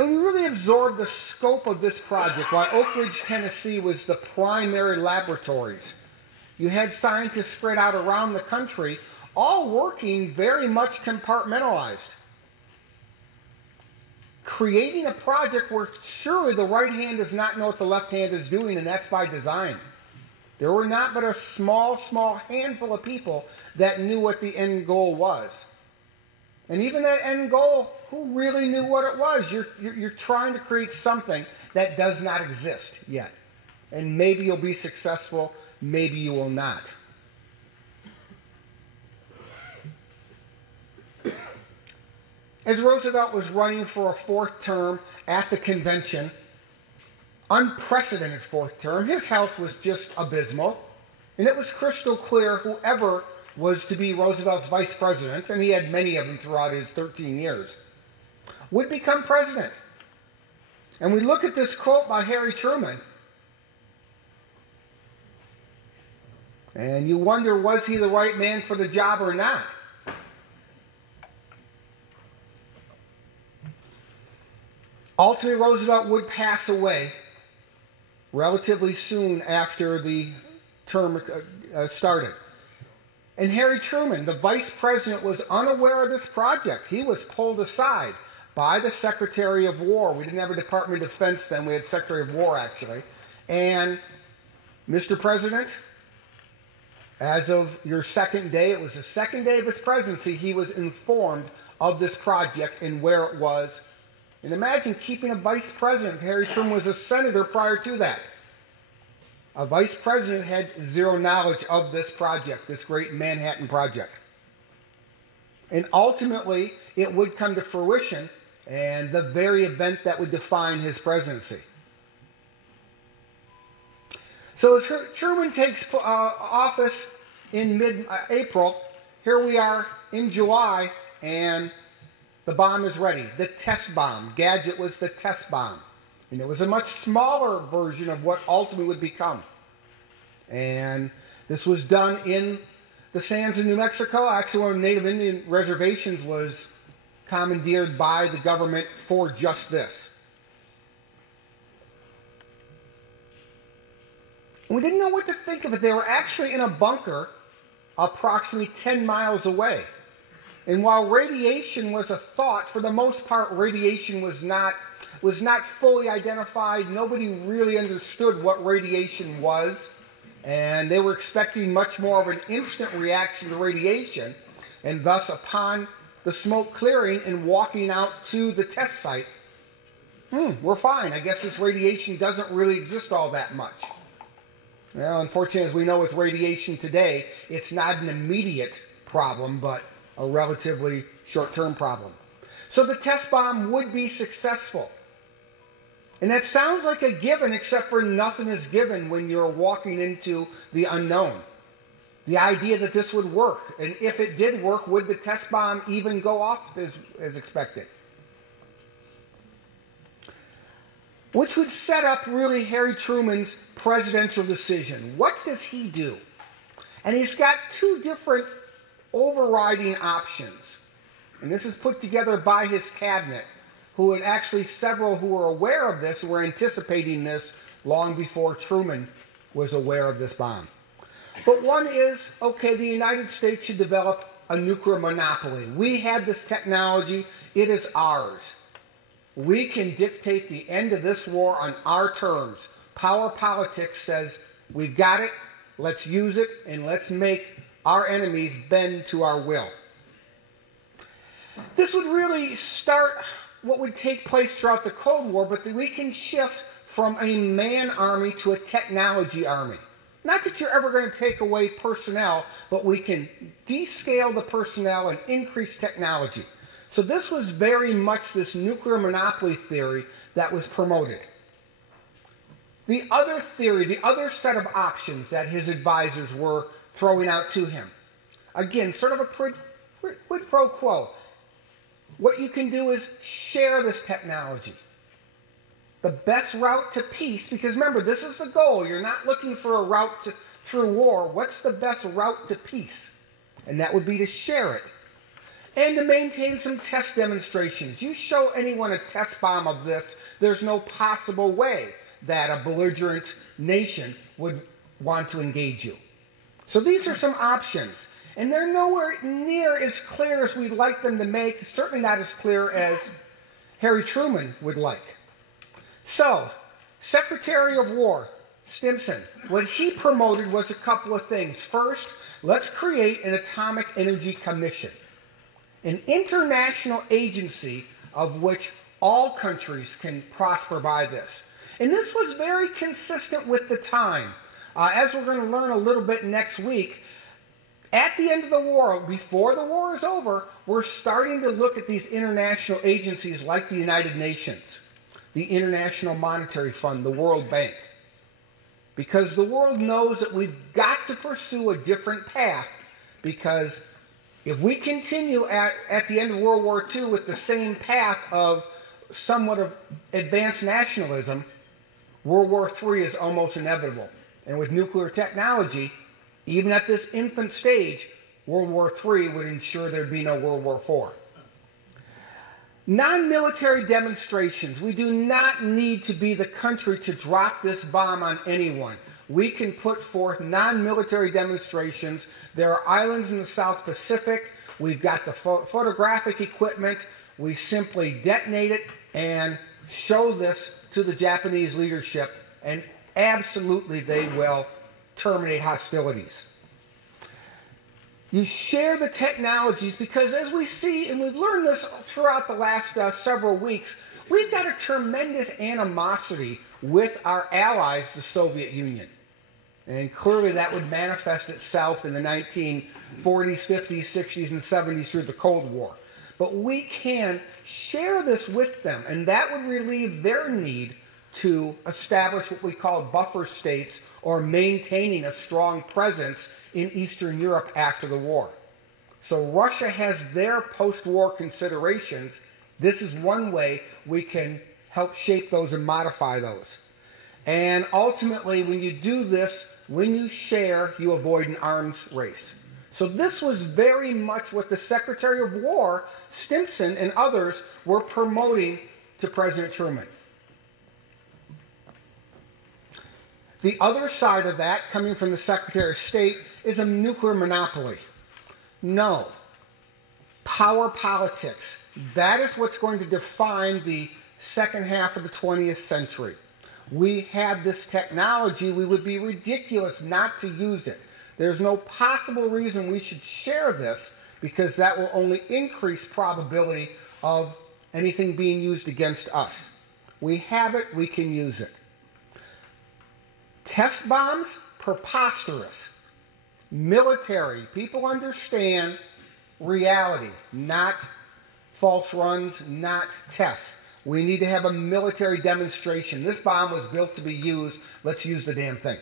And we really absorbed the scope of this project. While Oak Ridge, Tennessee was the primary laboratories, you had scientists spread out around the country, all working very much compartmentalized. Creating a project where surely the right hand does not know what the left hand is doing, and that's by design. There were not but a small handful of people that knew what the end goal was. And even that end goal, who really knew what it was? You're trying to create something that does not exist yet. And maybe you'll be successful, maybe you will not. As Roosevelt was running for a fourth term at the convention, unprecedented fourth term, his health was just abysmal. And it was crystal clear whoever was to be Roosevelt's vice president, and he had many of them throughout his 13 years, would become president. And we look at this quote by Harry Truman, and you wonder, was he the right man for the job or not? Ultimately, Roosevelt would pass away relatively soon after the term started. And Harry Truman, the vice president, was unaware of this project. He was pulled aside by the Secretary of War. We didn't have a Department of Defense then. We had Secretary of War, actually. And, Mr. President, as of your second day, it was the second day of his presidency, he was informed of this project and where it was. And imagine keeping a vice president. Harry Truman was a senator prior to that. A vice president had zero knowledge of this project, this great Manhattan Project. And ultimately, it would come to fruition, and the very event that would define his presidency. So as Truman takes office in mid-April, here we are in July, and the bomb is ready. The test bomb. Gadget was the test bomb. And it was a much smaller version of what ultimately would become. And this was done in the sands of New Mexico. Actually, one of the Native Indian reservations was commandeered by the government for just this. And we didn't know what to think of it. They were actually in a bunker approximately 10 miles away. And while radiation was a thought, for the most part, radiation was not fully identified. Nobody really understood what radiation was. And they were expecting much more of an instant reaction to radiation. And thus, upon the smoke clearing and walking out to the test site, we're fine. I guess this radiation doesn't really exist all that much. Well, unfortunately, as we know with radiation today, it's not an immediate problem, but a relatively short-term problem. So the test bomb would be successful. And that sounds like a given, except for nothing is given when you're walking into the unknown. The idea that this would work, and if it did work, would the test bomb even go off as expected? Which would set up really Harry Truman's presidential decision. What does he do? And he's got two different overriding options. And this is put together by his cabinet, who had actually several who were aware of this, were anticipating this long before Truman was aware of this bomb. But one is, okay, the United States should develop a nuclear monopoly. We had this technology, it is ours. We can dictate the end of this war on our terms. Power politics says, we've got it, let's use it, and let's make our enemies bend to our will. This would really start what would take place throughout the Cold War, but we can shift from a man army to a technology army. Not that you're ever going to take away personnel, but we can descale the personnel and increase technology. So this was very much this nuclear monopoly theory that was promoted. The other theory, the other set of options that his advisors were throwing out to him. Again, sort of a quid pro quo. What you can do is share this technology. The best route to peace, because remember, this is the goal. You're not looking for a route through war. What's the best route to peace? And that would be to share it. and to maintain some test demonstrations. You show anyone a test bomb of this, there's no possible way that a belligerent nation would want to engage you. So these are some options, and they're nowhere near as clear as we'd like them to make, certainly not as clear as Harry Truman would like. So, Secretary of War Stimson, what he promoted was a couple of things. First, let's create an Atomic Energy Commission, an international agency of which all countries can prosper by this. And this was very consistent with the time. As we're going to learn a little bit next week, at the end of the war, before the war is over, we're starting to look at these international agencies like the United Nations, the International Monetary Fund, the World Bank. Because the world knows that we've got to pursue a different path, because if we continue at the end of World War II with the same path of somewhat of advanced nationalism, World War III is almost inevitable. And with nuclear technology, even at this infant stage, World War III would ensure there'd be no World War IV. Non-military demonstrations. We do not need to be the country to drop this bomb on anyone. We can put forth non-military demonstrations. There are islands in the South Pacific. We've got the photographic equipment. We simply detonate it and show this to the Japanese leadership, and absolutely they will terminate hostilities. You share the technologies, because as we see, and we've learned this throughout the last several weeks, we've got a tremendous animosity with our allies, the Soviet Union. And clearly that would manifest itself in the 1940s, 50s, 60s, and 70s through the Cold War. But we can share this with them, and that would relieve their need to establish what we call buffer states, or maintaining a strong presence in Eastern Europe after the war. So Russia has their post-war considerations. This is one way we can help shape those and modify those. And ultimately, when you do this, when you share, you avoid an arms race. So this was very much what the Secretary of War, Stimson, and others were promoting to President Truman. The other side of that, coming from the Secretary of State, is a nuclear monopoly. No. Power politics. That is what's going to define the second half of the 20th century. We have this technology. We would be ridiculous not to use it. There's no possible reason we should share this, because that will only increase probability of anything being used against us. We have it. We can use it. Test bombs, preposterous. Military, people understand reality, not false runs, not tests. We need to have a military demonstration. This bomb was built to be used. Let's use the damn thing.